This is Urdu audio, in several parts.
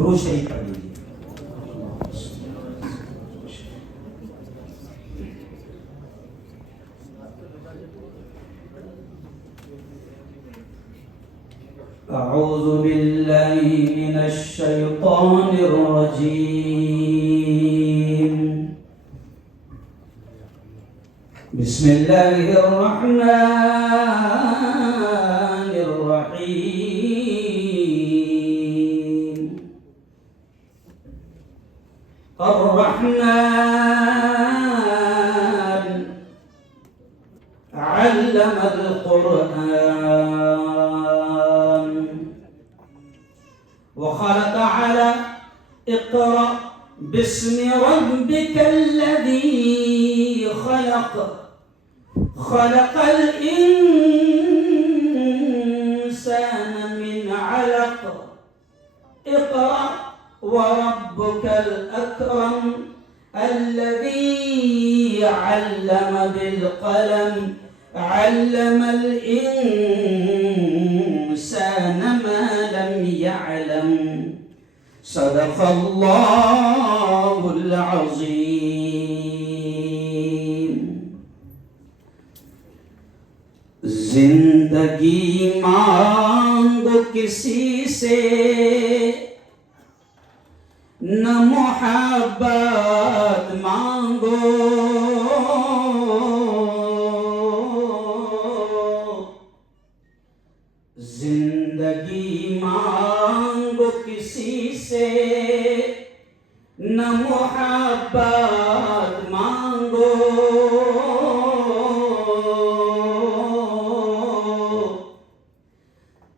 درود شریف پڑھ لیجیے۔ اعوذ باللہ من الشیطان الرجیم، بسم اللہ الرحمن الرحیم۔ الرحمن علم القرآن وقال تعالى اقرأ باسم ربك الذي خلق خلق الإنسان من علق اقرأ وربك الأكرم الذي علم بالقلم علم الإنسان ما لم يعلم صدق الله العظيم۔ زندگی مانگو کسی سے نہ محبت مانگو، زندگی مانگو کسی سے نہ محبت مانگو،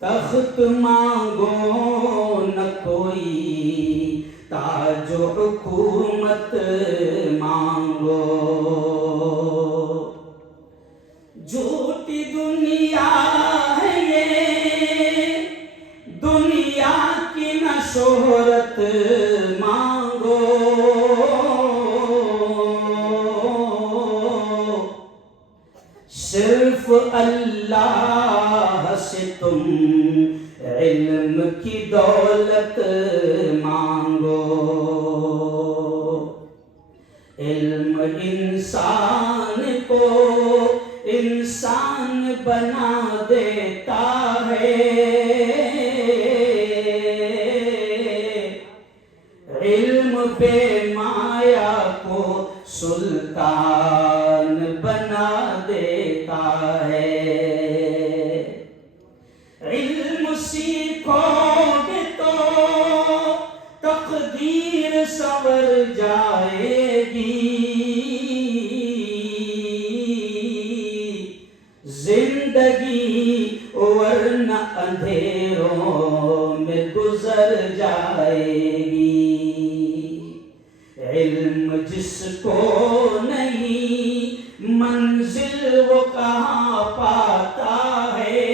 تخت مانگو نہ کوئی تاج و حکومت مانگو، جھوٹی دنیا ہے یہ دنیا کی نہ شہرت مانگو، صرف اللہ سے تم علم کی دولت مانگو، علم انسان کو انسان بنا دیتا ہے، علم بے مایا کو سلطان بنا دیتا ہے، علم سیکھو گے تو تقدیر سنور جائے گی، زندگی ورنہ اندھیروں میں گزر جائے گی، علم جس کو نہیں منزل وہ کہاں پاتا ہے،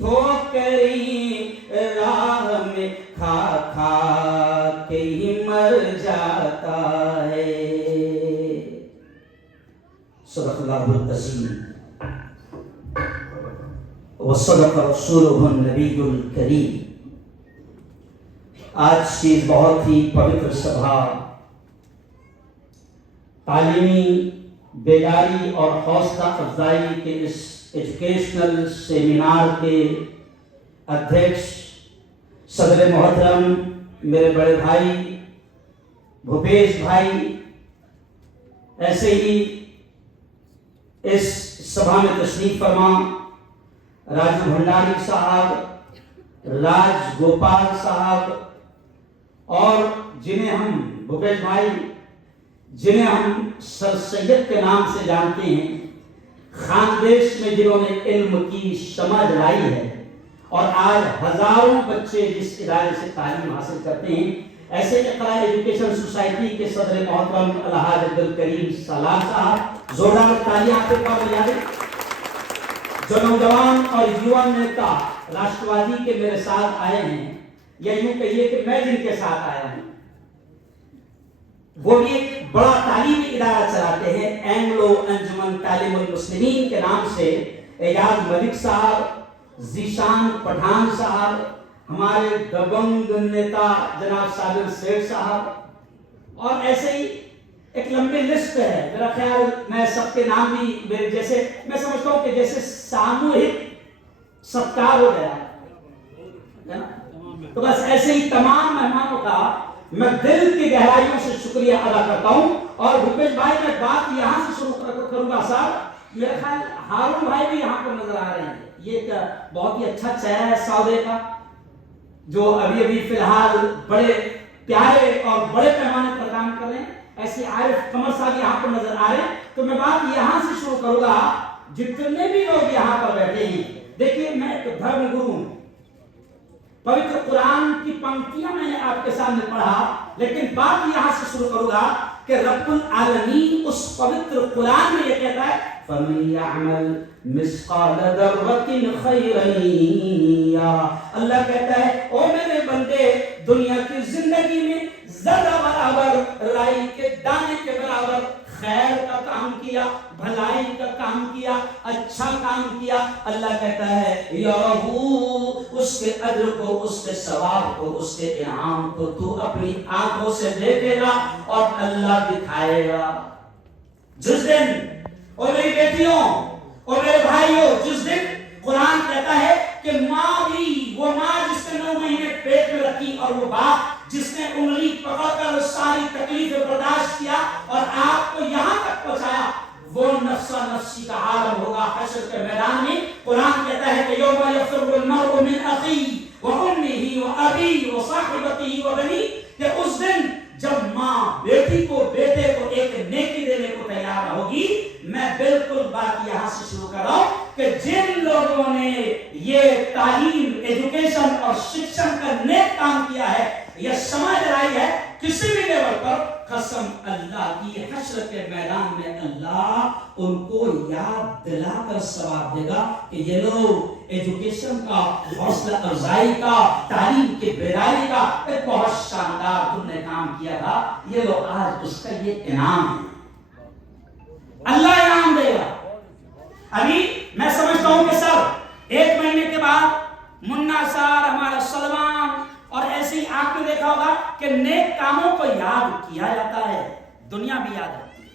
ٹھوکریں راہ میں کھا کھا کے ہی مر جاتا ہے۔ صدق اللہ العظیم وصدق رسولہ النبی الکریم۔ آج کی بہت ہی پوتر سبھا تعلیمی بیداری اور حوصلہ افزائی کے اس ایجوکیشنل سیمینار کے ادھیکش صدر محترم میرے بڑے بھائی بھوپیش بھائی، ایسے ہی اس سبھا میں تشریف فرما راجو بھنڈاری صاحب، راج گوپال صاحب، اور جنہیں ہم بھوپیش بھائی جنہیں ہم سر سید کے نام سے جانتے ہیں، خاندیش میں جنہوں نے علم کی شمع جلائی ہے اور آج ہزاروں بچے جس ادارے سے تعلیم حاصل کرتے ہیں، ایسے اقرا ایجوکیشن سوسائٹی کے صدر محترم الحاج عبدالکریم سالار صاحب، زوردار تالیاں آپ کے پاس بجائیں۔ جو نوجوان اور یووا نیتا راشٹروادی کے میرے ساتھ آئے ہیں، یا یوں کہیے کہ میں جن کے ساتھ آیا ہوں، وہ بھی ایک بڑا تعلیمی ادارہ چلاتے ہیں، اینگلو انجمن تعلیم المسلمین کے نام سے۔ اعجاز ملک صاحب، ذیشان پٹھان صاحب، ہمارے دبنگ نیتا جناب صابر سیٹھ صاحب، اور ایسے ہی ایک لمبی لسٹ ہے. میرا خیال میں سب کے نام بھی میرے جیسے میں سمجھتا ہوں کہ جیسے ساموہک ستکار ہو گیا ہے نا. تو بس ایسے ہی تمام مہمانوں کا میں دل کی گہرائیوں سے شکریہ ادا کرتا ہوں. اور بھوپیش بھائی میں بات یہاں سے شروع کروں گا. صاحب میرے خیال ہارون بھائی بھی یہاں پر نظر آ رہے ہیں. یہ ایک بہت ہی اچھا چہرہ ہے سعودے کا، جو ابھی فی الحال بڑے پیارے اور بڑے پیمانے پر کام کر رہے ہیں. ایسے عارف قمر صاحب یہاں پر نظر آ رہے ہیں. تو میں بات یہاں سے شروع کروں گا. جتنے بھی لوگ یہاں پر بیٹھے ہیں، دیکھیے میں ایک دھرم گرو ہوں. پوتر قرآن کی پنکتیاں میں نے آپ کے سامنے پڑھا، لیکن بات یہاں سے شروع کروں گا کہ رب العالمین اس پوتر قرآن میں یہ کہتا ہے فَمَن يَعْمَلْ مِثْقَالَ ذَرَّةٍ خَيْرًا يَرَهُ. اللہ کہتا ہے او میرے بندے، دنیا کی زندگی میں ذرہ برابر، رائی کے دانے کے برابر خیر کا کام کیا، بھلائی کا کام کیا، اچھا کام کیا، اللہ کہتا ہے یَرَهُ، اس کے اجر کو، اس کے ثواب کو، اس کے انعام کو تو اپنی آنکھوں سے دیکھے گا اور اللہ دکھائے گا. جس دن، اور میری بیٹیوں اور میرے بھائیوں، جس دن قرآن کہتا ہے کہ ماں بھی، وہ ماں جس نے 9 مہینے پیٹ میں رکھی، اور وہ باپ جس نے انگلی پکڑ کر ساری تکلیفیں برداشت کیا اور آپ کو یہاں تک پہنچایا، وہ نفسا نفسی کا عالم ہوگا حشر کے میدان میں. قرآن کہتا ہے کہ یوم یفر المرء من اخیہ وامہ وابیہ وصاحبتہ وبنیہ، کہ اس دن جب ماں بیٹی کو، بیٹے کو ایک نیکی دینے کو تیار ہوگی. میں بالکل بات یہاں سے شروع کر رہا ہوں کہ جن لوگوں نے یہ تعلیم، ایجوکیشن اور شکشن کا نیک کام کیا ہے، یہ سمجھ لائی ہے کسی بھی لیول پر، قسم اللہ کی حشر کے میدان میں اللہ ان کو یاد دلا کر ثواب دے گا کہ یہ لوگ ایجوکیشن کا، حوصلہ افزائی کا، تعلیم کے بیداری کا ایک بہت شاندار تم نے کام کیا تھا، یہ لوگ آج اس کا یہ انعام ہے. اللہ انعام دے گا. ابھی میں سمجھتا ہوں کہ سر 1 مہینے کے بعد منا سار، ہمارا سلمان، اور ایسے ہی آپ نے دیکھا ہوگا کہ نیک کاموں کو یاد کیا جاتا ہے، دنیا بھی یاد رکھتی ہے.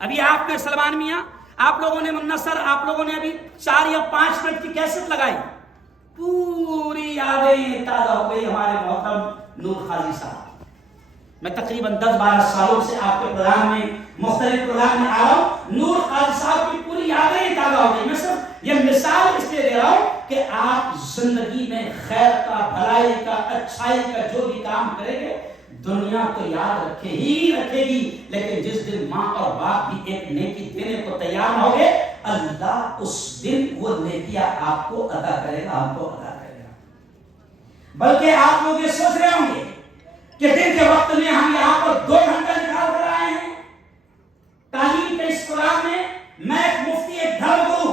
ابھی آپ نے سلمان میاں، آپ لوگوں نے منا سر، آپ لوگوں نے ابھی 4 یا 5 منٹ کی کیسٹ لگائی، پوری یادیں تازہ ہو گئی. ہمارے محترم نور قاضی صاحب، میں تقریباً 10-12 سالوں سے آپ کے پروگرام میں، مختلف پروگرام میں آ رہا ہوں. نور قاضی صاحب کی پوری یادیں تازہ ہو گئی. میں صرف یہ مثال اس لیے دے رہا ہوں کہ آپ زندگی میں خیر کا، بھلائی کا، اچھائی کا جو بھی کام کریں گے، دنیا تو یاد رکھے ہی رکھے گی، لیکن جس دن ماں اور باپ بھی ایک نیکی دینے کو تیار نہ ہوگے، اللہ اس دن وہ نیکیاں آپ کو عطا کرے گا، آپ کو عطا کرے گا. بلکہ آپ لوگ یہ سوچ رہے ہوں گے کہ دن کے وقت میں ہم یہاں پر 2 گھنٹہ نکال کر آئے ہیں تعلیم کے اس پروگرام میں. میں ایک مفتی، ایک دھرم گرو،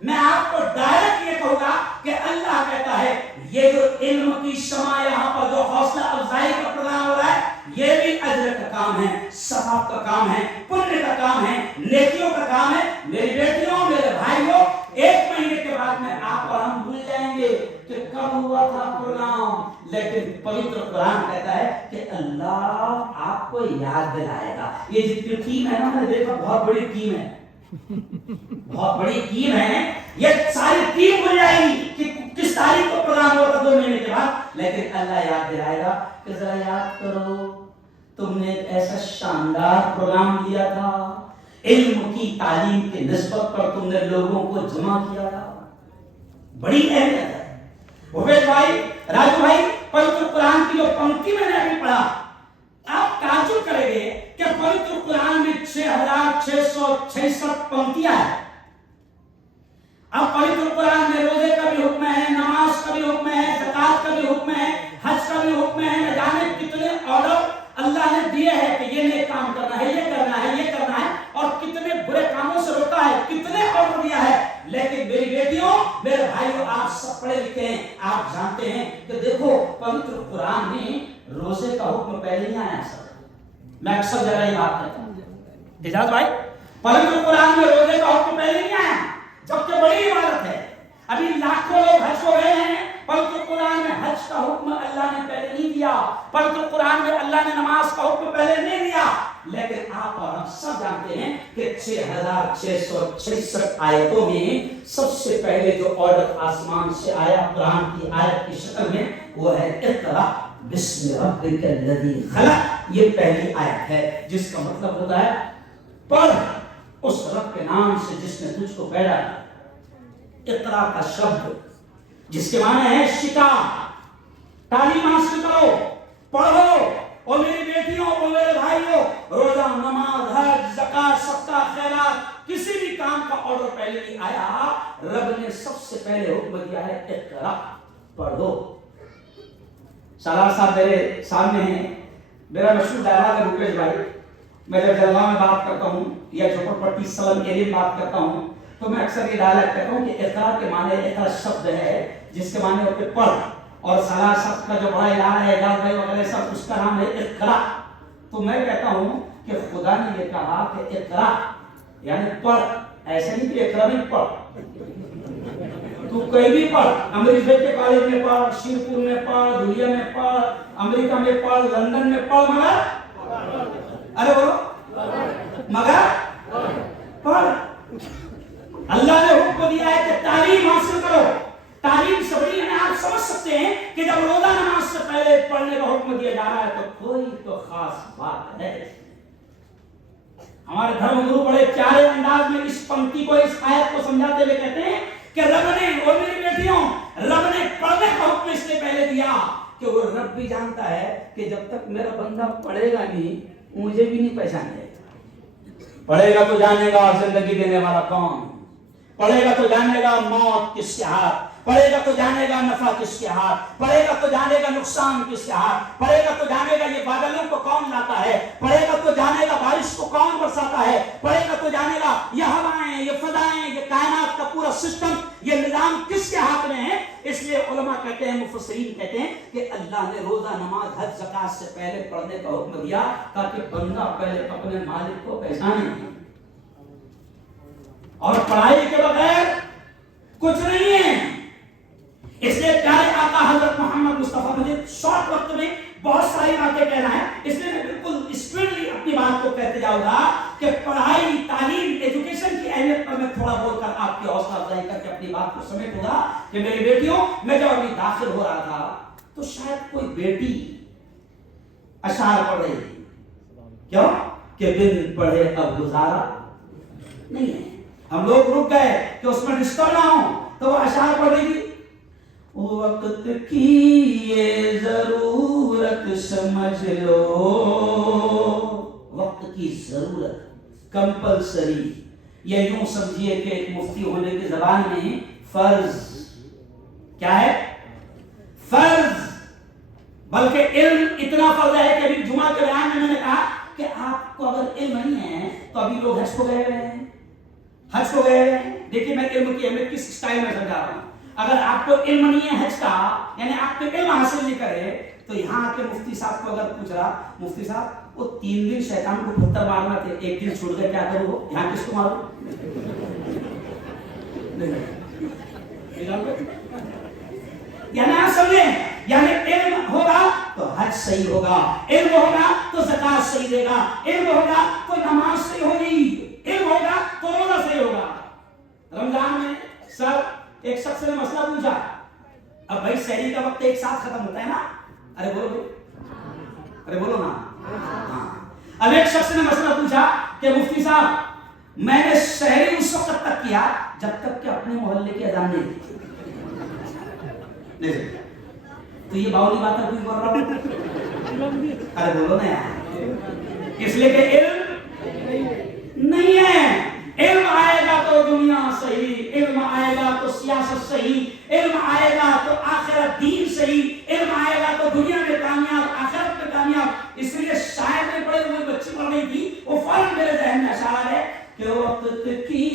میں آپ کو ڈائریکٹ یہ کہوں گا کہ اللہ کہتا ہے یہ جو علم کی شمع یہاں پر جو حوصلہ افزائی کا پروگرام ہو رہا ہے، یہ بھی اجر کا کام ہے، ثواب کا کام ہے، پنیہ کا کام ہے، نیکیوں کا کام ہے. میری بیٹیوں، میرے بھائیوں، 1 مہینے کے بعد میں آپ اور ہم بھول جائیں گے کہ کب ہوا تھا پروگرام، لیکن پوتر قرآن کہتا ہے کہ اللہ آپ کو یاد دلائے گا. یہ جتنی ٹیم ہے نا، میں نے دیکھا بہت بڑی ٹیم ہے، بہت بڑی ٹیم ہے. یہ ساری ٹیم بھول جائے گی کہ کس تاریخ کو پروگرام ہوا تھا 2 مہینے کے بعد، لیکن اللہ یاد دلائے گا کہ ذرا یاد کرو تم نے ایک ایسا شاندار پروگرام لیا تھا، علم کی تعلیم کی نسبت پر تم نے لوگوں کو جمع کیا تھا. بڑی اہمیت ہے. بھوپیش بھائی، راجو بھائی، پوتر قرآن کی جو پنکتی میں نے ابھی پڑھا، آپ تعجب کریں گے کہ پوتر قرآن میں 6666 پنکتیاں ہیں. اب پوتر قرآن میں روزے کا بھی حکم ہے، نماز کا بھی حکم ہے، زکات کا بھی حکم ہے، حج کا بھی حکم ہے. نہ جانے کتنے آرڈر اللہ نے دیے ہیں کہ یہ نیک کام کرنا ہے، یہ کرنا ہے، یہ کرنا ہے، اور کتنے برے کاموں سے روکا ہے، کتنے آرڈر دیا ہے. لیکن میری بیٹیوں، میرے بھائیوں، آپ سب پڑھے لکھے ہیں، آپ جانتے ہیں کہ دیکھو پوتر قرآن میں روزے کا حکم پہلے نہیں آیا. سر میں اکثر جگہ یہ بات کرتا ہوں اجاز بھائی، پوتر قرآن میں روزے کا حکم پہلے نہیں آیا، جبکہ بڑی عبادت ہے. ابھی لاکھوں لوگ حج کو گئے ہیں، پرنتو قرآن میں حج کا حکم اللہ نے پہلے نہیں دیا، پرنتو قرآن میں اللہ نے نماز کا حکم پہلے نہیں دیا، لیکن آپ اور ہم سب جانتے ہیں کہ 6666 آیتوں میں سب سے پہلے جو آرڈر آسمان سے آیا قرآن کی آیت کی شکل میں وہ ہے اقرأ بسم ربک الذی خلق، یہ پہلی آیت ہے جس کا مطلب ہوتا ہے پڑھ اس رب کے نام سے جس نے تجھ کو پیدا کیا۔ اقرا کا شبد جس کے معنی ہے شکا، تعلیم حاصل کرو، پڑھو، اور میری بیٹیوں اور میرے بھائیوں، روزہ، نماز، حج، زکات، صدقہ، خیرات، کسی بھی کام کا آرڈر پہلے نہیں آیا، رب نے سب سے پہلے حکم دیا ہے اقرا، پڑھو۔ سالار صاحب میرے سامنے ہیں، میرا مشہور ڈائلاگ ہے روپیش بھائی، میں جب جلگاؤں میں بات کرتا ہوں یا جھوپڑ پٹی سلم ایریا میں بات کرتا ہوں تو میں اکثر یہ ڈائلاگ کہتا ہوں کہ اقرا کے معنی اقرا شبد ہے جس کے معنی ہوتے پڑھ، اور سالار صاحب کا جو بڑا ادارہ ہے اعجاز بھائی وغیرہ سب اس کا نام ہے اقرا۔ تو میں کہتا ہوں کہ خدا نے یہ کہا کہ اقرا یعنی پڑھ، ایسے نہیں کہ اقرا نہیں پڑھ، تو کہیں بھی پڑھ، امریکہ کے کالج میں پڑھ، شیرپور میں پڑھ، دھولیا میں پڑھ، امریکہ میں پڑھ، لندن میں پڑھ، مگر ارے بولو مگر پڑھ۔ اللہ نے حکم دیا ہے کہ تعلیم حاصل کرو، تعلیم سے بڑی ہے۔ آپ سمجھ سکتے ہیں کہ جب روزہ نماز سے پہلے پڑھنے کا حکم دیا جا رہا ہے تو کوئی تو خاص بات ہے۔ ہمارے دھرم گرو بڑے پیارے انداز میں اس پنکتی کو، اس آیت کو سمجھاتے ہوئے کہتے ہیں کہ رب نے، اور میری بیٹیوں، رب نے پڑھنے کا حکم اس لیے پہلے دیا کہ وہ رب بھی جانتا ہے کہ جب تک میرا بندہ پڑھے گا نہیں مجھے بھی نہیں پہچانے گا۔ پڑھے گا تو جانے گا زندگی دینے والا کون، پڑھے گا تو جانے گا موت کس کے ہاتھ، پڑھے گا تو جانے گا نفع کس کے ہاتھ، پڑھے گا تو جانے گا نقصان کس کے ہاتھ، پڑھے گا تو جانے گا یہ بادلوں کو کون لاتا ہے، پڑھے گا تو جانے گا بارش کو کون برساتا ہے، پڑھے گا تو جانے گا یہ ہوائیں، یہ فضائیں، یہ کائنات کا پورا سسٹم، یہ نظام کس کے ہاتھ میں ہے۔ اس لیے علماء کہتے ہیں، مفسرین کہتے ہیں کہ اللہ نے روزہ، نماز، حج، زکات سے پہلے پڑھنے کا حکم دیا تاکہ بندہ پہلے اپنے مالک کو پہچانے، اور پڑھائی کے بغیر کچھ نہیں ہے۔ اس لیے پیارے آقا حضرت محمد مصطفیٰ، مجھے شارٹ وقت میں بہت ساری باتیں کہنا ہے، اس لیے میں بالکل اسپیڈلی اپنی بات کو کہتے جاؤں گا کہ پڑھائی، تعلیم، ایجوکیشن کی اہمیت پر میں تھوڑا بول کر آپ کی حوصلہ افزائی کر کے اپنی بات کو سمیٹوں گا کہ میری بیٹیوں، میں جب ابھی داخل ہو رہا تھا تو شاید کوئی بیٹی اشعار پڑھ رہی تھی، کیوں کہ بن پڑھے اب گزارا نہیں ہے۔ ہم لوگ رک گئے کہ اس میں ڈسٹرب نہ ہو، تو وہ اشعار پڑھ رہی تھی، وقت کی یہ ضرورت سمجھ لو، وقت کی ضرورت، کمپلسری، یہ یوں سمجھیے کہ ایک مفتی ہونے کی زبان میں فرض کیا ہے، فرض، بلکہ علم اتنا فرض ہے کہ ابھی جمعہ کے بیان میں نے کہا کہ آپ کو اگر علم نہیں ہے تو ابھی لوگ حج کو گئے ہوئے ہیں، حج کو گئے ہیں۔ دیکھیے میں علم کی اہمیت کس سٹائل میں سمجھا رہا ہوں۔ اگر آپ کو علم نہیں ہے حج کا، یعنی آپ کو علم حاصل نہیں کرے، تو یہاں آ کے مفتی صاحب کو اگر پوچھ رہا، مفتی صاحب وہ 3 دن شیطان کو پتھر مارنا تھے، 1 دن چھوڑ گئے، کیا کروں، یہاں کس کو ماروں؟ یعنی آپ سمجھیں، یعنی علم ہوگا تو حج صحیح ہوگا، علم ہوگا تو زکات صحیح دے گا، علم ہوگا تو نماز صحیح ہوگی، علم ہوگا تو روزہ صحیح ہوگا۔ رمضان میں سر ایک شخص نے مسئلہ پوچھا، اب بھائی سحری کا وقت ایک ساتھ ختم ہوتا ہے نا، ارے بولو بھائی، ارے بولو نا، ہاں۔ اب ایک شخص نے مسئلہ پوچھا کہ مفتی صاحب میں نے سحری اس وقت تک کیا جب تک کہ اپنے محلے کی اذان نہیں دی، تو یہ باولی بات ہے، کوئی بول رہا ہوں، ارے بولو نا یار، اس لیے کہ علم نہیں ہے۔ علم آئے گا تو دنیا صحیح، علم آئے گا تو سیاست صحیح، علم آئے گا تو آخرت دین صحیح، علم آئے گا تو دنیا میں کامیاب، آخرت میں کامیاب۔ اس لیے شاعر نے پڑھے ہوئے بچی پڑھ رہی تھی، وہ فوراً میرے ذہن میں اشعار ہے کہ وقت کی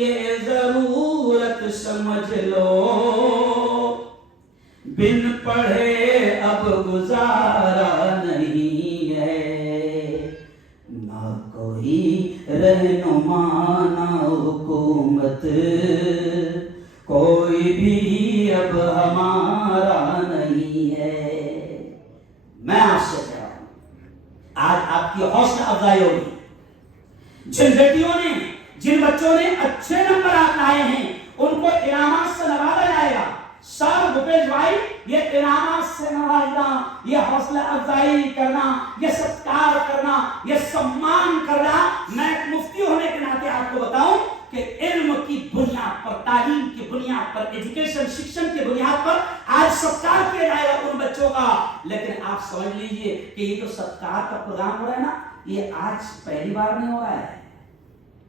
یہ ضرورت سمجھ لو، بن پڑھے اب گزارا نہیں ہے، نہ کوئی رہنما نہ حکومت، کوئی بھی اب ہمارا نہیں ہے. میں آپ سے کہہ رہا ہوں آج آپ کی حوصلہ افزائی ہوگی. جن بیٹیوں نے جن بچوں نے اچھے نمبرات لائے ہیں ان کو انعامات سے نوازا جائے گا. سر بھوپیش بھائی یہ انعامات سے نوازنا، یہ حوصلہ افزائی کرنا، یہ ستکار کرنا، یہ سمان کرنا، میں ایک مفتی ہونے کے ناطے آپ کو بتاؤں کہ علم کی بنیاد پر، تعلیم کی بنیاد پر، ایجوکیشن شکشن کی بنیاد پر آج ستکار کیا جائے گا ان بچوں کا. لیکن آپ سمجھ لیجئے کہ یہ جو ستکار کا پروگرام ہو رہا ہے نا، یہ آج پہلی بار نہیں ہو رہا ہے.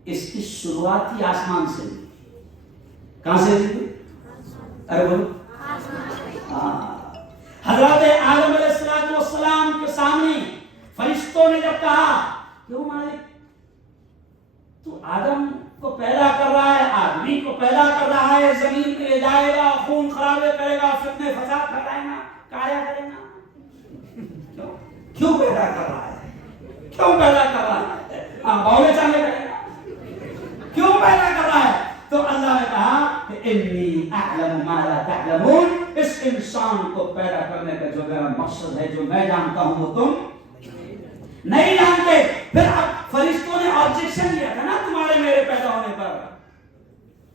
اس کی شروعات ہی آسمان سے ہوئی. کہاں سے ہوئی؟ ارے بولو. حضرت آدم علیہ السلام کے سامنے فرشتوں نے جب کہا کیوں مالک تو آدم کو پیدا کر رہا ہے، آدمی کو پیدا کر رہا ہے، زمین پہ لے جائے گا، خون خرابے کرے گا، فتنے فساد پھیلائے گا، کایا کرے گا، کیوں پیدا کر رہا ہے؟ کیوں پیدا کر رہا ہے؟ بولے چاہے کرے گا، کیوں پیدا کر رہا ہے؟ تو اللہ نے کہا کہ انی اعلم ما لا تعلمون، اس انسان کو پیدا کرنے کا جو میرا مقصد ہے، جو میں جانتا ہوں وہ تم نہیں جانتے. پھر اب فرشتوں نے آبجیکشن کیا تھا نا تمہارے میرے پیدا ہونے پر،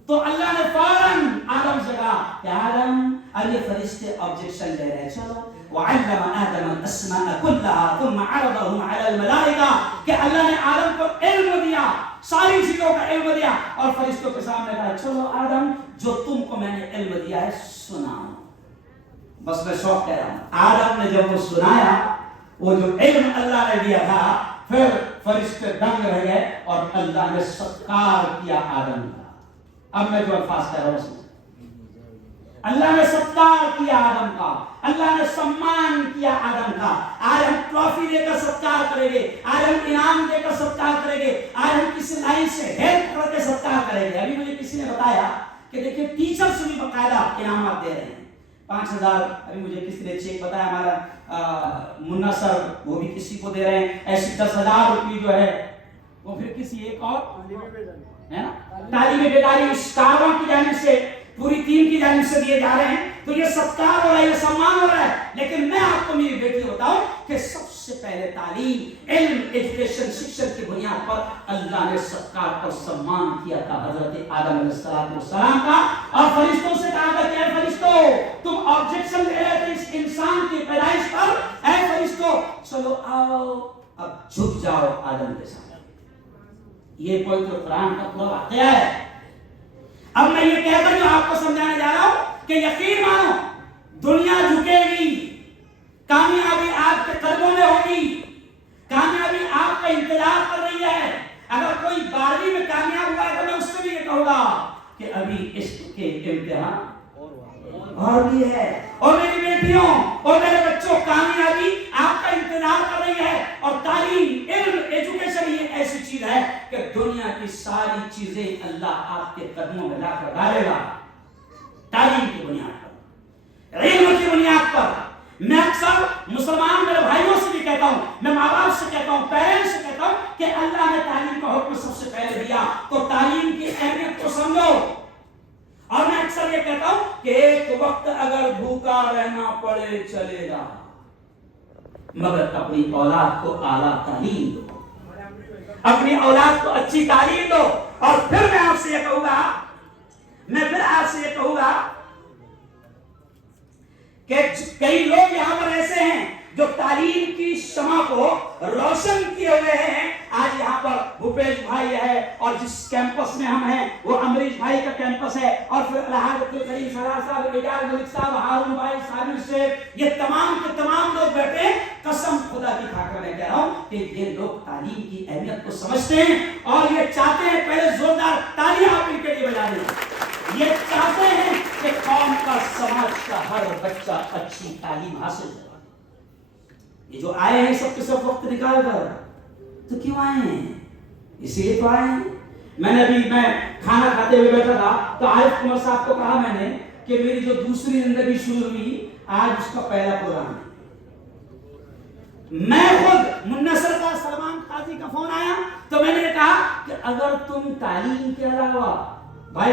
تو اللہ نے فوراً آدم سے کہا کہ آدم اب یہ فرشتے آبجیکشن لے رہے، چلو وعلم آدم الاسماء كلها ثم عرضهم على الملائكة، کہ اللہ نے آدم کو علم دیا، ساری چیزوں کا علم دیا، اور فرشتوں کے سامنے کہا چلو آدم جو تم کو میں نے علم دیا ہے سناؤ. بس میں شوق کہہ رہا ہوں. آدم نے جب وہ سنایا، وہ جو علم اللہ نے دیا تھا، پھر فرشتے دنگ رہ گئے اور اللہ نے ستکار کیا آدم کا. اب میں جو الفاظ کہہ رہا ہوں سنیں. اللہ نے ستکار کیا آدم کا، اللہ نے سمان کیا آدم کا. آج ہم ٹرافی دے کر ستکار کریں گے، آج ہم انعام دے کر ستکار کریں گے، آج ہم کسی لائن سے ہیلپ کر کے ستکار کریں گے. ابھی مجھے کسی نے بتایا کہ دیکھیں ٹیچر سے بھی باقاعدہ انعامات دے رہے ہیں. 5,000 ابھی مجھے کسی نے چیک بتایا ہمارا منا سر، وہ بھی کسی کو دے رہے ہیں. ایسی 10,000 روپے جو ہے وہ پھر کسی ایک اور ہے نا تعلیم بیداری اسٹاروں کی جانب سے، پوری ٹیم کی جانب سے دیے جا رہے ہیں. تو یہ ستکار ہو رہا ہے، یہ سمان ہو رہا ہے. لیکن میں آپ کو میری بیٹی بتاؤں کہ سب سے پہلے تعلیم، علم، ایجوکیشن شکشن کی بنیاد پر اللہ نے ستکار اور سمان کیا تھا حضرت آدم علیہ السلام کا. اور فرشتوں سے کہا تھا کہ اے فرشتوں تم آبجیکشن لے رہے تھے اس انسان کی پیدائش پر، اے فرشتوں چلو آؤ اب جھک جاؤ آدم کے سامنے. یہ کوئی تو قرآن کا پورا واقعہ ہے. اب میں یہ کہہ کر جو آپ کو سمجھانے جا رہا ہوں کہ یقین مانو دنیا جھکے گی، کامیابی آپ کے قدموں میں ہوگی، کامیابی آپ کا انتظار کر رہی ہے. اگر کوئی 12ویں میں کامیاب ہوا ہے تو میں اس سے بھی یہ کہوں گا کہ ابھی اس کے امتحان اور بھی ہے. اور میری بیٹیوں اور میرے بچوں، کامیابی آپ کا انتظار کر رہی ہے. اور تعلیم، علم، ایجوکیشن یہ ایسی چیز ہے کہ دنیا کی ساری چیزیں اللہ آپ کے قدموں میں لا کر ڈالے گا. تعلیم کی بنیاد پر، علم کی بنیاد پر. میں اکثر مسلمان میرے بھائیوں سے بھی کہتا ہوں، میں ماں باپ سے کہتا ہوں، پیرنٹس سے کہتا ہوں کہ اللہ نے تعلیم کا حکم سب سے پہلے دیا تو تعلیم کی اہمیت کو سمجھو. اور میں اکثر یہ کہتا ہوں کہ ایک وقت اگر بھوکا رہنا پڑے چلے گا، مگر اپنی اولاد کو اعلیٰ تعلیم دو، اپنی اولاد کو اچھی تعلیم دو. اور پھر میں آپ سے یہ کہوں گا کہ کئی لوگ یہاں پر ایسے ہیں جو تعلیم کی شمع کو روشن کیے ہوئے ہیں. آج یہاں پر بھوپیش بھائی ہے، اور جس کیمپس میں ہم ہیں وہ امریش بھائی کا کیمپس ہے، اور پھر الحاج عبدالکریم سرار صاحب، اعجاز ملک صاحب، ہارون بھائی، صابر شیخ، یہ تمام کے تمام لوگ بیٹھے ہیں. قسم خدا کی کھا کر میں کہہ رہا ہوں کہ یہ لوگ تعلیم کی اہمیت کو سمجھتے ہیں اور یہ چاہتے ہیں. پہلے زوردار تالیاں آپ ان کے لیے بجا دیں. یہ چاہتے ہیں کہ قوم کا، سماج کا ہر بچہ اچھی تعلیم حاصل کرے. یہ جو آئے ہیں سب کے سب وقت نکال کر، تو کیوں آئے ہیں؟ اسی لیے تو آئے ہیں. میں کھانا کھاتے ہوئے بیٹھا تھا تو عارف کمر صاحب کو کہا میں نے کہ میری جو دوسری زندگی شروع ہوئی آج اس کا پہلا پروگرام ہے. میں خود منصر کا سلمان قاضی کا فون آیا تو میں نے کہا کہ اگر تم تعلیم کے علاوہ، بھائی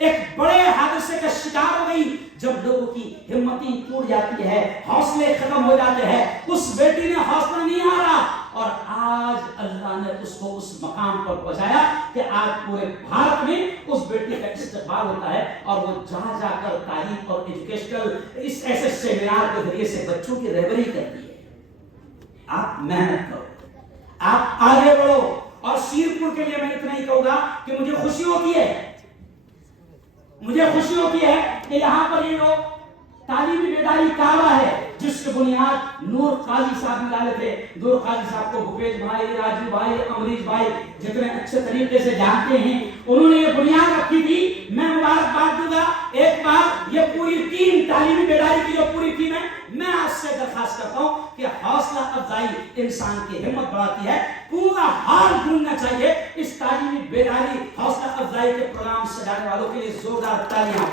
ایک بڑے حادثے کا شکار ہو گئی. جب لوگوں کی ہمتیں ٹوٹ جاتی ہے، حوصلے ختم ہو جاتے ہیں، اس بیٹی نے حوصلہ نہیں ہارا اور آج اللہ نے اس کو اس مقام پر پہنچایا کہ آج پورے بھارت میں اس بیٹی کا استقبال ہوتا ہے اور وہ جا جا کر تعلیم اور ایجوکیشنل اس ایسے سیمینار کے ذریعے سے بچوں کی رہبری کرتی ہے. آپ محنت کرو، آپ آگے بڑھو. اور شیرپور کے لیے میں اتنا ہی کہوں گا کہ مجھے خوشی ہوتی ہے کہ یہاں پر یہ لوگ تعلیمی بیداری کعبہ ہے جس کی بنیاد نور قاضی صاحب نے ڈالے تھے. نور قاضی صاحب کو بھوپیش بھائی، راجو بھائی، امریش بھائی جتنے اچھے طریقے سے جانتے ہیں، انہوں نے یہ بنیاد رکھی تھی. میں مبارکباد دوں گا ایک بار یہ پوری ٹیم، تعلیمی بیداری کی جو پوری ٹیم ہے، میں آپ سے درخواست کرتا ہوں کہ حوصلہ افزائی انسان کی ہمت بڑھاتی ہے. پورا ہال گونجنا چاہیے اس تعلیمی بیداری حوصلہ افزائی کے پروگرام سجانے والوں کے لیے. زوردار تالیاں.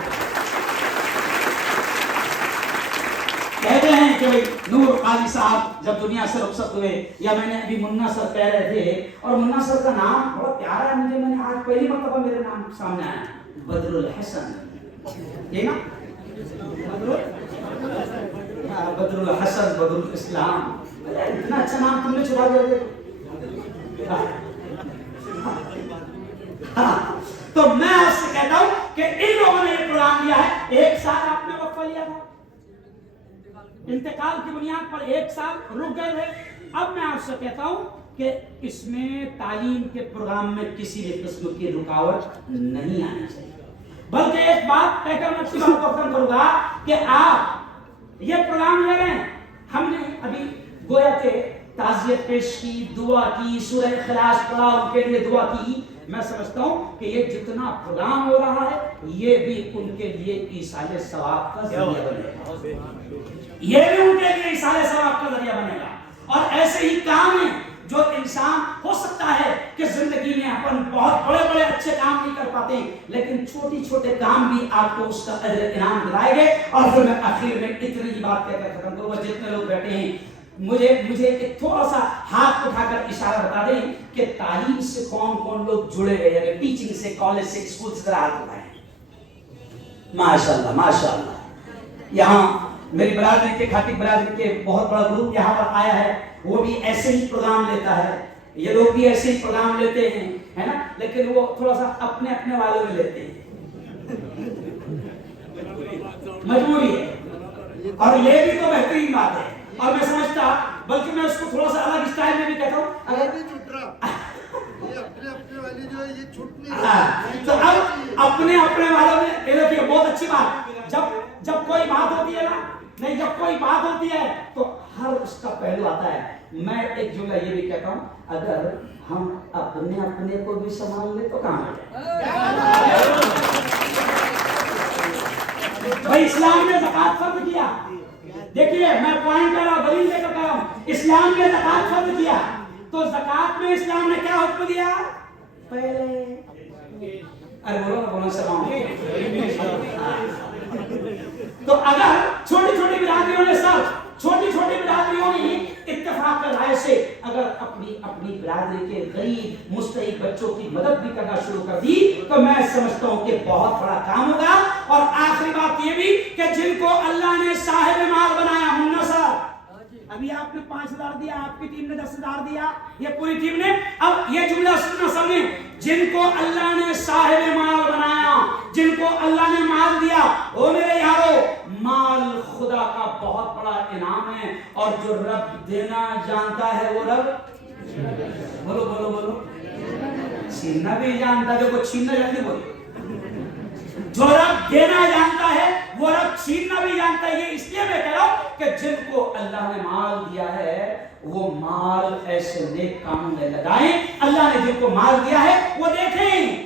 کہتے ہیں کہ نور قاضی صاحب جب دنیا سے رخصت ہوئے، یا میں نے ابھی منا سر کہہ رہے تھے، اور منا سر کا نام بڑا پیارا ہے مجھے، میں نے آج پہلی مرتبہ میرے نام سامنے آیا، بدر الحسن. یہ نا بدر الحسن، بدر الاسلام، اتنا اچھا نام تم نے چھپا دیا. تو میں آپ سے کہتا ہوں کہ ان لوگوں نے یہ پروگرام لیا ہے. 1 سال آپ نے وقفہ لیا تھا، انتقال کی بنیاد پر 1 سال رک گئے تھے. اب میں آپ سے کہتا ہوں کہ اس میں تعلیم کے پروگرام میں کسی بھی قسم کی رکاوٹ نہیں آنی چاہیے. بلکہ ایک بات کہہ کر میں اچھی بات کو ختم کروں گا کہ آپ یہ پروگرام لے رہے ہیں. ہم نے ابھی گویا کہ تعزیت پیش کی، دعا کی، سورہ اخلاص پڑھا، ان کے لیے دعا کی. میں سمجھتا ہوں کہ یہ جتنا پروگرام ہو رہا ہے یہ بھی ان کے لیے ایصال ثواب کا ذریعہ بنے گا، یہ بھی ان کے لیے ایصال ثواب کا ذریعہ بنے گا. اور ایسے ہی کام ہیں جو انسان ہو سکتا ہے کہ زندگی میں اپن بہت بڑے بڑے اچھے کام نہیں کر پاتے، لیکن چھوٹی چھوٹے کام بھی آپ کو اس کا اجر انعام دلائیں گے. اور پھر میں آخر میں اتنی ہی بات کہہ کر ختم کروں گا. جتنے لوگ بیٹھے ہیں مجھے ایک تھوڑا سا ہاتھ اٹھا کر اشارہ بتا دیں کہ تعلیم سے کون کون لوگ جڑے ہوئے ہیں، ٹیچنگ سے، کالج سے، اسکول سے ہاتھ اٹھائیں. ماشاءاللہ ماشاءاللہ. یہاں میری برادری کے، کھاٹی برادری کے بہت بڑا گروپ یہاں پر آیا ہے، وہ بھی ایسے ہی پروگرام لیتا ہے. یہ لوگ بھی ایسے ہی پروگرام لیتے ہیں، ہے نا، لیکن وہ تھوڑا سا اپنے اپنے والوں میں لیتے ہیں، مجبوری ہے. اور یہ بھی تو بہترین بات ہے. اور میں سمجھتا، بلکہ میں اس کو تھوڑا سا الگ اسٹائل میں بھی کہتا ہوں، اگر تو اب اپنے اپنے والوں میں، یہ دیکھیے بہت اچھی بات، جب کوئی بات ہوتی ہے نا، نہیں جب کوئی بات ہوتی ہے تو ہر اس کا پہلو آتا ہے. میں ایک جملہ یہ بھی کہتا ہوں، اگر ہم اپنے اپنے کو بھی سنبھال لیں تو کہاں ہے. بھائی اسلام نے زکات فرض کیا، دیکھیے میں پوائنٹ کر رہا ہوں، دلیل لے کر کہہ رہا ہوں. اسلام نے زکات فرض کیا تو زکات میں اسلام نے کیا حکم دیا؟ پہلے بولو سلام. تو اگر چھوٹی چھوٹی برادریوں نے چھوٹی چھوٹی برادریوں نے اتفاق رائے سے اگر اپنی برادری کے غریب مستحق بچوں کی مدد بھی کرنا شروع کر دی تو میں سمجھتا ہوں کہ بہت بڑا کام ہوگا. اور آخری بات یہ بھی کہ جن کو اللہ نے صاحب مال بنایا، منا صاحب ابھی آپ نے 5,000 دیا، آپ کی ٹیم نے 10,000 دیا، یہ پوری ٹیم نے. اب یہ جملہ سننا سامنے، جن کو اللہ نے صاحب مال بنایا، جن کو اللہ نے مال دیا، او میرے یارو، مال خدا کا بہت بڑا انعام ہے. اور جو رب دینا جانتا ہے وہ رب بولو بولو بولو چھیننا بھی جانتا ہے. دیکھو چھیننا جلدی بولو. جو رب دینا جانتا ہے وہ رب چھیننا بھی جانتا ہے. یہ اس لیے میں کہہ رہا ہوں کہ جن کو اللہ نے مال دیا ہے وہ مال ایسے نیک کاموں میں لگائیں. اللہ نے جن کو مال دیا ہے وہ دیکھیں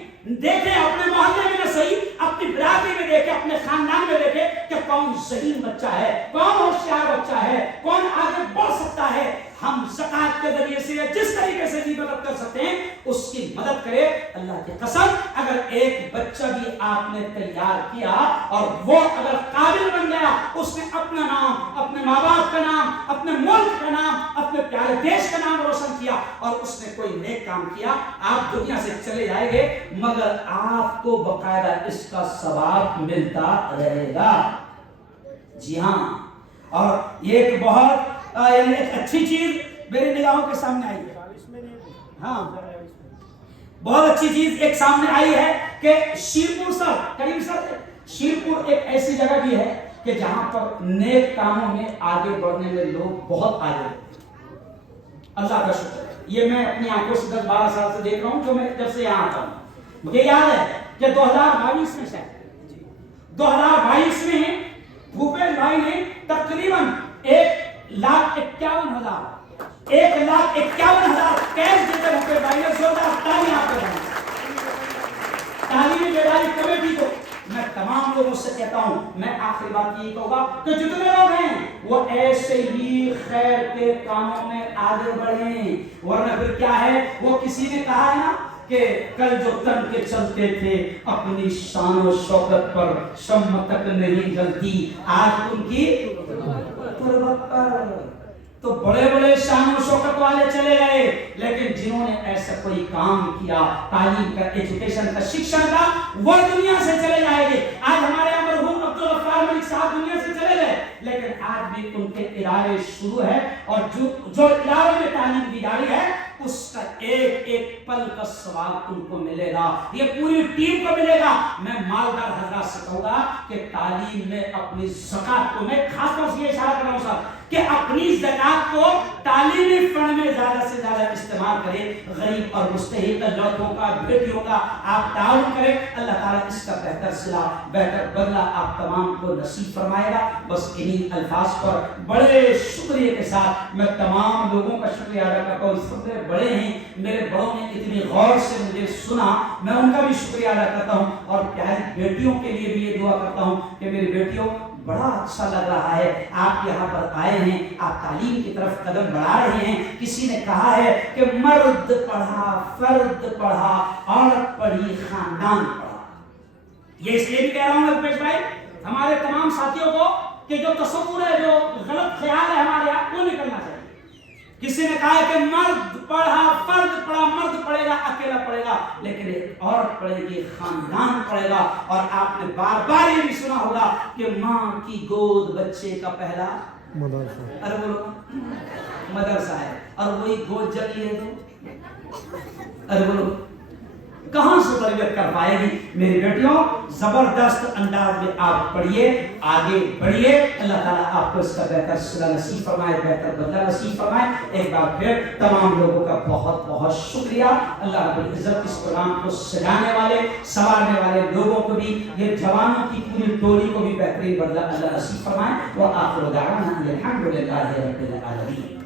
اپنے محلے میں نہ صحیح، اپنی برادری میں دیکھیں، اپنے خاندان میں دیکھیں کہ کون ذہین بچہ ہے، کون ہوشیار بچہ ہے، کون آگے بڑھ سکتا ہے. ہم زکات کے ذریعے سے جس طریقے سے بھی مدد کر سکتے ہیں اس کی کی مدد کرے. اللہ کی قسم اگر ایک بچہ بھی آپ نے تیار کیا اور وہ اگر قابل بن گیا, اس نے اپنا نام, اپنے ماں باپ کا نام, اپنے ملک کا نام, اپنے پیارے دیش کا نام روشن کیا اور اس نے کوئی نیک کام کیا, آپ دنیا سے چلے جائیں گے مگر آپ کو باقاعدہ اس کا ثواب ملتا رہے گا. جی ہاں, اور یہ ایک بہت یعنی ایک اچھی چیز میری نگاہوں کے سامنے آئی ہے. ہاں, بہت اچھی چیز ایک سامنے آئی ہے کہ شیرپور سر, کریم سر, شیرپور ایک ایسی جگہ بھی ہے کہ جہاں پر نیک کاموں میں آگے بڑھنے میں لوگ بہت آگے ہیں. اللہ کا شکر ہے, یہ میں اپنی آنکھوں سے 10-12 سال سے دیکھ رہا ہوں جو میں جب سے یہاں آتا ہوں. مجھے یاد ہے کہ 2022 میں شاید 2022 میں بھوپیش بھائی نے تقریباً 1,51,000 کیش دیتے بھوپیش بھائی نے. زوردار تالی آپ کو دیں. تعلیمی بیداری کمیٹی کو میں تمام لوگوں سے کہتا ہوں, میں آخری بات یہ کہوں گا کہ جتنے لوگ ہیں وہ ایسے ہی خیر کے کاموں میں آگے بڑھیں, ورنہ پھر کیا ہے, وہ کسی نے کہا ہے نا کہ کل جو تن کے چلتے تھے اپنی شان و شوکت پر شمع تک نہیں جلتی, آج ان کی تربت پر. تو بڑے بڑے شان و شوکت والے چلے گئے, لیکن جنہوں نے ایسا کوئی کام کیا تعلیم کا, ایجوکیشن کا, شکشن کا, وہ دنیا سے چلے جائیں گے. آج ہمارے یہاں مرحوم عبدالغفار ملک صاحب دنیا سے چلے گئے, لیکن آج بھی ان کے ادارے شروع ہے اور جو اداروں میں تعلیم دی جاری ہے اس کا ایک ایک پل کا ثواب ان کو ملے گا, یہ پوری ٹیم کو ملے گا. میں مالدار حضرات سے کہوں گا کہ تعلیم میں اپنی زکات کو, میں خاص طور سے یہ اشارہ کر رہا ہوں صاحب کہ اپنی زکات کو تعلیمی فنڈ میں زیادہ سے زیادہ استعمال کریں. غریب اور مستحق لڑکوں کا, بیٹیوں کا آپ تعاون کریں. اللہ تعالیٰ اس کا بہتر صلہ, بہتر بدلہ آپ تمام کو نصیب فرمائے گا. بس انہی الفاظ پر بڑے شکریہ کے ساتھ میں تمام لوگوں کا شکریہ ادا کرتا ہوں. اس سے بڑے ہیں, میرے بڑوں نے اتنی غور سے مجھے سنا, میں ان کا بھی شکریہ ادا کرتا ہوں. اور پیاری بیٹیوں کے لیے بھی یہ دعا کرتا ہوں کہ میری بیٹیوں بڑا اچھا لگ رہا ہے آپ یہاں پر آئے ہیں, آپ تعلیم کی طرف قدم بڑھا رہے ہیں. کسی نے کہا ہے کہ مرد پڑھا, فرد پڑھا, عورت پڑھی, خاندان پڑھا. یہ اس لیے بھی کہہ رہا ہوں میں بھوپیش بھائی ہمارے تمام ساتھیوں کو کہ جو تصور ہے, جو غلط خیال ہے ہمارے یہاں, وہ نکلنا چاہیے. کسی نے کہا ہے کہ مرد پڑھا, فرد پڑھا, مرد پڑھے گا اکیلا پڑھے گا, لیکن ایک عورت پڑھے گی, خاندان پڑھے گا. اور آپ نے بار بار یہ بھی سنا ہوگا کہ ماں کی گود بچے کا پہلا مدرسہ, ارے بولو مدرسہ ہے, اور وہی گود جلی ہے تو ارے بولو کہاں سے تربیت کر پائے گی. میری بیٹیوں زبردست انداز میں آپ پڑھیے, آگے بڑھیے. اللہ تعالیٰ آپ کو اس کا بہتر صلہ نصیب فرمائے, بہتر بدلہ نصیب فرمائے. ایک بار پھر تمام لوگوں کا بہت بہت شکریہ. اللہ رب العزت اس پروگرام کو سجانے والے, سنوارنے والے لوگوں کو بھی, یہ جوانوں کی پوری ٹولی کو بھی بہترین بدلہ اللہ نصیب فرمائے. وآخر دعوانا الحمد للہ رب العالمین.